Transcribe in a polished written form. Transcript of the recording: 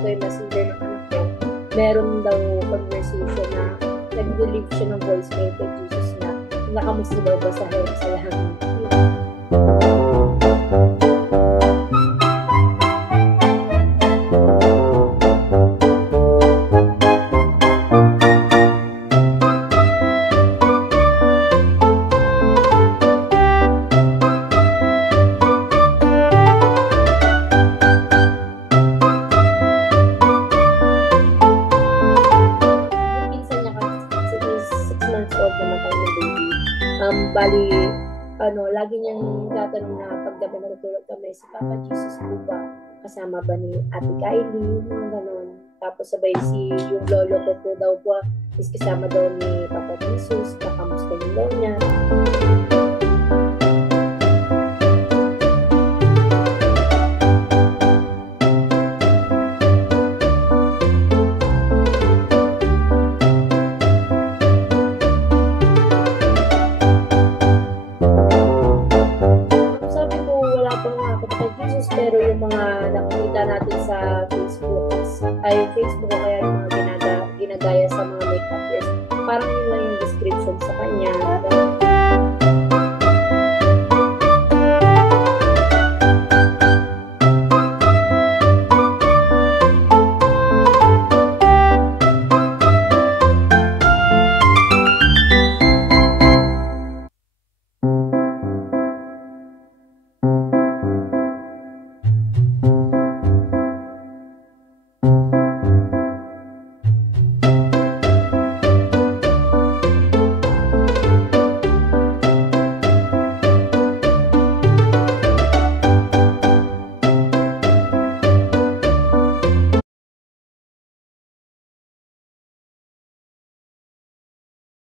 ko yung messenger ng anak ko, meron daw conversation na nag-relieve siya ng voicemail kay Jesus na nakamusta daw ba sa lahat. Bali, lagi niyang tatanong na paggabi natutulog kami, si Papa Jesus po ba? Kasama ba ni Ate Kylie? Mga ganon. Tapos sabay yung lolo ko po daw po is kasama daw ni Papa Jesus, kakamusta yung daw niya. Pero yung mga nakikita natin sa Facebook o kaya yung mga ginagaya sa mga makeup artists, parang yun lang yung description sa kanya.